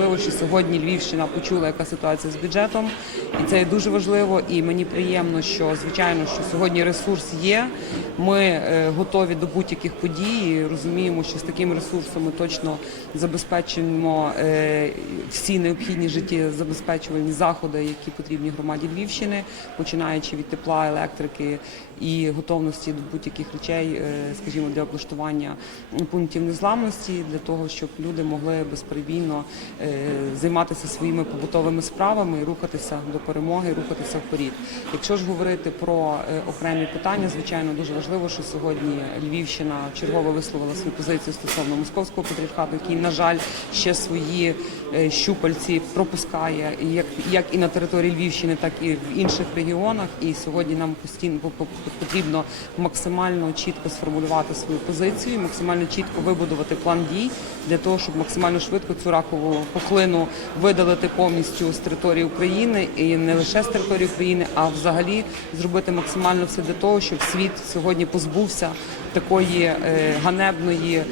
важливо, що сьогодні Львівщина почула, яка ситуація з бюджетом, і це дуже важливо. І мені приємно, що звичайно, що сьогодні ресурс є. Ми е, готові до будь-яких подій. Розуміємо, що з таким ресурсом ми точно забезпечимо е, всі необхідні життєзабезпечувальні заходи, які потрібні громаді Львівщини, починаючи від тепла, електрики і готовності до будь-яких речей, е, скажімо, для облаштування пунктів незламності, для того, щоб люди могли безперебійно займатися своїми побутовими справами і рухатися до перемоги, рухатися вперед. Якщо ж говорити про е, окремі питання, звичайно, дуже важливо, що сьогодні Львівщина чергово висловила свою позицію стосовно московського патріархату, який, на жаль, ще свої е, щупальці пропускає як, як і на території Львівщини, так і в інших регіонах. І сьогодні нам постійно по- по- потрібно максимально чітко сформулювати свою позицію, максимально чітко вибудувати план дій для того, щоб максимально швидко цю ракову пухлину видалити повністю з території України і не лише з території України, а взагалі зробити максимально все для того, щоб світ сьогодні позбувся такої е, ганебної.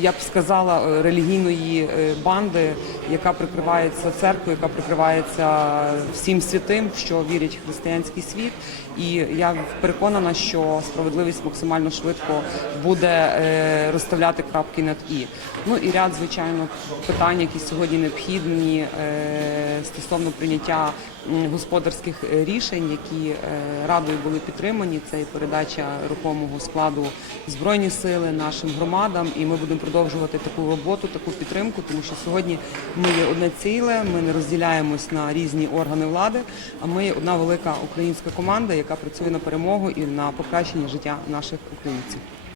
Я б сказала, е, релігійної е, банди, яка прикривається церквою, яка прикривається всім святим, що вірять в християнський світ. І я переконана, що справедливість максимально швидко буде е, розставляти крапки над і. Ну і ряд, звичайно, питань, які сьогодні необхідні стосовно прийняття господарських е, рішень, які е, радою були підтримані. Це і передача рухомого складу збройні сили нашим громадам, і ми будемо продовжувати таку роботу, таку підтримку, тому що сьогодні ми є одне ціле, ми не розділяємось на різні органи влади, а ми є одна велика українська команда, яка працює на перемогу і на покращення життя наших українців.